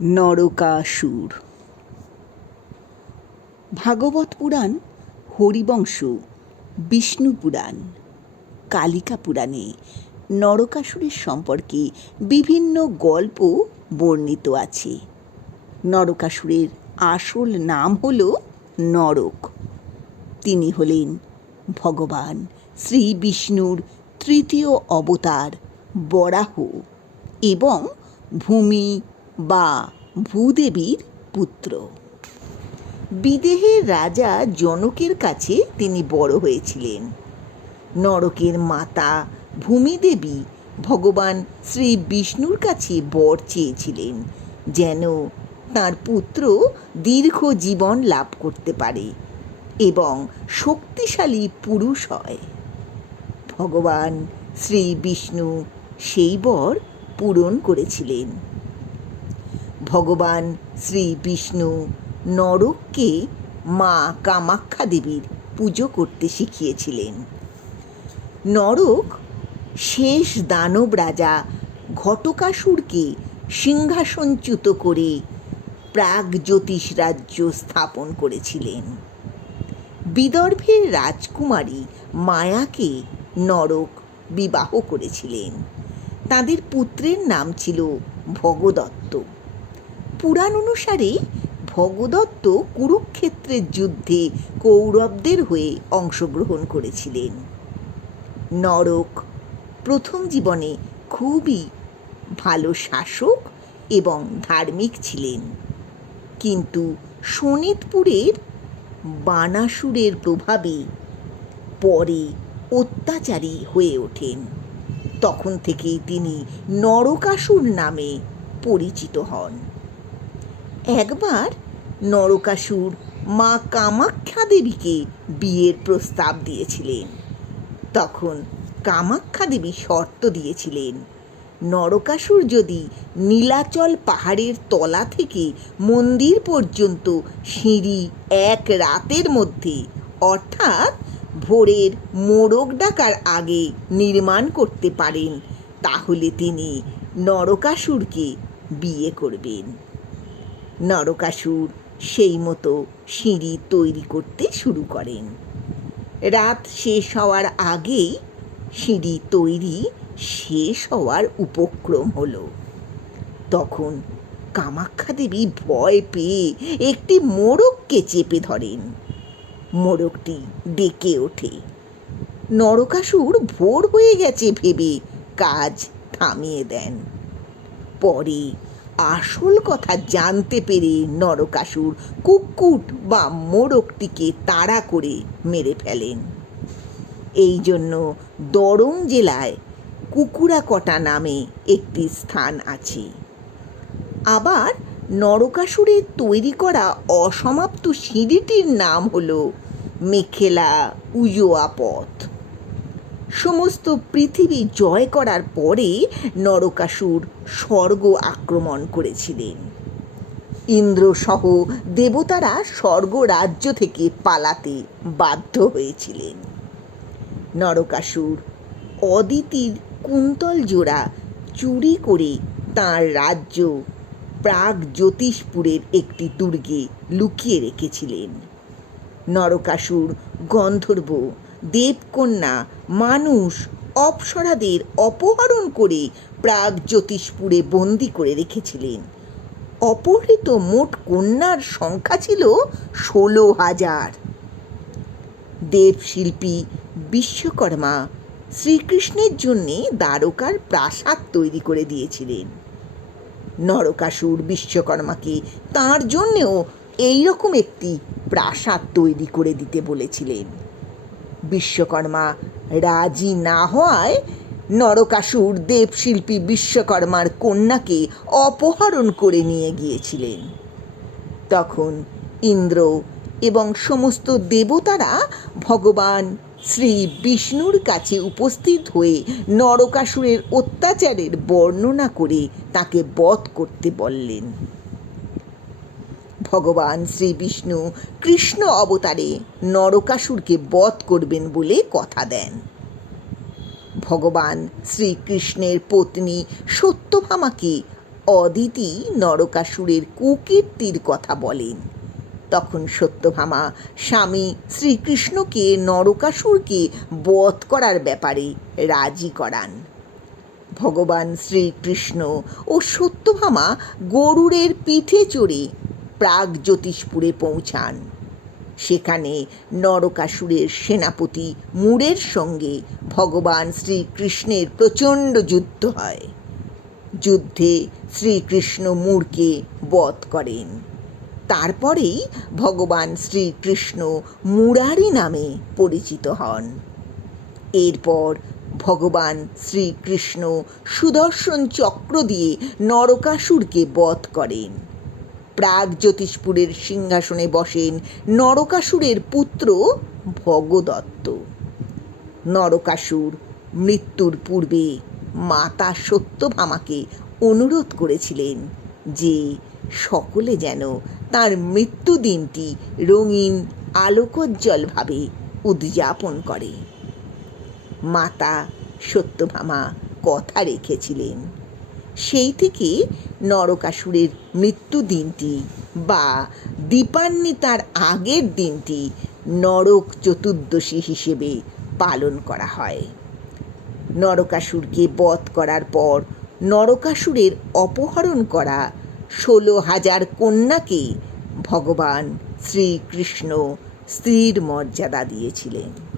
নরকাসুর। ভাগবত পুরাণ, হরিবংশ, বিষ্ণু পুরাণ, কালিকা পুরাণে নরকাসুরের সম্পর্কে বিভিন্ন গল্প বর্ণিত আছে। নরকাসুরের আসল নাম হল নরক। তিনি হলেন ভগবান শ্রী বিষ্ণুর তৃতীয় অবতার বরাহ এবং ভূমি বা ভূদেবীর পুত্র। বিদেহের রাজা জনকের কাছে তিনি বড় হয়েছিলেন। নরকের মাতা ভূমিদেবী ভগবান শ্রী বিষ্ণুর কাছে বর চেয়েছিলেন যেন তাঁর পুত্র দীর্ঘ জীবন লাভ করতে পারে এবং শক্তিশালী পুরুষ হয়। ভগবান শ্রী বিষ্ণু সেই বর পূরণ করেছিলেন। ভগবান শ্রী বিষ্ণু নরককে মা কামাখ্যা দেবীর পুজো করতে শিখিয়েছিলেন। নরক শেষ দানব রাজা ঘটকাসুরকে সিংহাসনচ্যুত করে প্রাগজ্যোতিষ রাজ্য স্থাপন করেছিলেন। বিদর্ভের রাজকুমারী মায়াকে নরক বিবাহ করেছিলেন। তাদের পুত্রের নাম ছিল ভগদত্ত। পুরাণ অনুসারে ভগদত্ত কুরুক্ষেত্রের যুদ্ধে কৌরবদের হয়ে অংশগ্রহণ করেছিলেন। নরক প্রথম জীবনে খুবই ভালো শাসক এবং ধার্মিক ছিলেন, কিন্তু শোণিতপুরের বানাসুরের প্রভাবে পরে অত্যাচারী হয়ে ওঠেন। তখন থেকেই তিনি নরকাসুর নামে পরিচিত হন। একবার নরকাসুর মা কামাখ্যা দেবীকে বিয়ের প্রস্তাব দিয়েছিলেন। তখন কামাখ্যা দেবী শর্ত দিয়েছিলেন, নরকাসুর যদি নীলাচল পাহাড়ের তলা থেকে মন্দির পর্যন্ত সিঁড়ি এক রাতের মধ্যে অর্থাৎ ভোরের মোরগ ডাকার আগে নির্মাণ করতে পারেন, তাহলে তিনি নরকাসুরকে বিয়ে করবেন। নরকাসুর সেই মতো সিঁড়ি তৈরি করতে শুরু করেন। রাত শেষ হওয়ার আগেই সিঁড়ি তৈরি শেষ হওয়ার উপক্রম হলো। তখন কামাখ্যা দেবী ভয় পেয়ে একটি মোরগকে চেপে ধরেন। মোরগটি ডেকে ওঠে। নরকাসুর ভোর হয়ে গেছে ভেবে কাজ থামিয়ে দেন। পরে আসল কথা জানতে পেরে নরকাসুর কুক্কুট বা মোরগটিকে তাড়া করে মেরে ফেলেন। এই জন্য দরং জেলায় কুকুরাকটা নামে একটি স্থান আছে। আবার নরকাসুরের তৈরি করা অসমাপ্ত সিঁড়িটির নাম হল মেখেলা উজোয়া পথ। সমস্ত পৃথিবী জয় করার পরে নরকাসুর স্বর্গ আক্রমণ করেছিলেন। ইন্দ্রসহ দেবতারা স্বর্গ রাজ্য থেকে পালাতে বাধ্য হয়েছিলেন। নরকাসুর অদিতির কুন্তল জোড়া চুরি করে তাঁর রাজ্য প্রাগজ্যোতিষপুরের একটি দুর্গে লুকিয়ে রেখেছিলেন। নরকাসুর গন্ধর্ব, দেবকন্যা, মানুষ, অপ্সরাদের অপহরণ করে প্রাগজ্যোতিষপুরে বন্দি করে রেখেছিলেন। অপহৃত মোট কন্যার সংখ্যা ছিল 16,000। দেবশিল্পী বিশ্বকর্মা শ্রীকৃষ্ণের জন্যে দ্বারকার প্রাসাদ তৈরি করে দিয়েছিলেন। নরকাসুর বিশ্বকর্মাকে তাঁর জন্যেও এইরকম একটি প্রাসাদ তৈরি করে দিতে বলেছিলেন। বিশ্বকর্মা রাজি না হওয়ায় নরকাসুর দেবশিল্পী বিশ্বকর্মার কন্যাকে অপহরণ করে নিয়ে গিয়েছিলেন। তখন ইন্দ্র এবং সমস্ত দেবতারা ভগবান শ্রী বিষ্ণুর কাছে উপস্থিত হয়ে নরকাসুরের অত্যাচারের বর্ণনা করে তাকে বধ করতে বললেন। ভগবান শ্রী বিষ্ণু কৃষ্ণ অবতারে নরকাসুরকে বধ করবেন বলে কথা দেন। ভগবান শ্রীকৃষ্ণের পত্নী সত্যভামাকে অদিতি নরকাসুরের কুকীর্তির কথা বলেন। তখন সত্যভামা স্বামী শ্রীকৃষ্ণকে নরকাসুরকে বধ করার ব্যাপারে রাজি করান। ভগবান শ্রীকৃষ্ণ ও সত্যভামা গরুড়ের পিঠে চড়ে প্রাগজ্যোতিষপুরে পৌঁছান। সেখানে নরকাসুরের সেনাপতি মূঢ়ের সঙ্গে ভগবান শ্রীকৃষ্ণের প্রচণ্ড যুদ্ধ হয়। যুদ্ধে শ্রীকৃষ্ণ মূঢ়কে বধ করেন। তারপরেই ভগবান শ্রীকৃষ্ণ মুরারি নামে পরিচিত হন। এরপর ভগবান শ্রীকৃষ্ণ সুদর্শন চক্র দিয়ে নরকাসুরকে বধ করেন। প্রাগজ্যোতিষপুরের সিংহাসনে বসেন নরকাসুরের পুত্র ভগদত্ত। নরকাসুর মৃত্যুর পূর্বে মাতা সত্যভামাকে অনুরোধ করেছিলেন যে সকলে যেন তার মৃত্যুদিনটি রঙিন আলোকোজ্জ্বলভাবে উদযাপন করে। মাতা সত্যভামা কথা রেখেছিলেন। সেই থেকে নরকাসুরের মৃত্যুদিনটি বা দীপান্বিতার আগের দিনটি নরক চতুর্দশী হিসেবে পালন করা হয়। নরকাসুরকে বধ করার পর নরকাসুরের অপহরণ করা 16,000 কন্যাকে ভগবান শ্রীকৃষ্ণ স্ত্রীর মর্যাদা দিয়েছিলেন।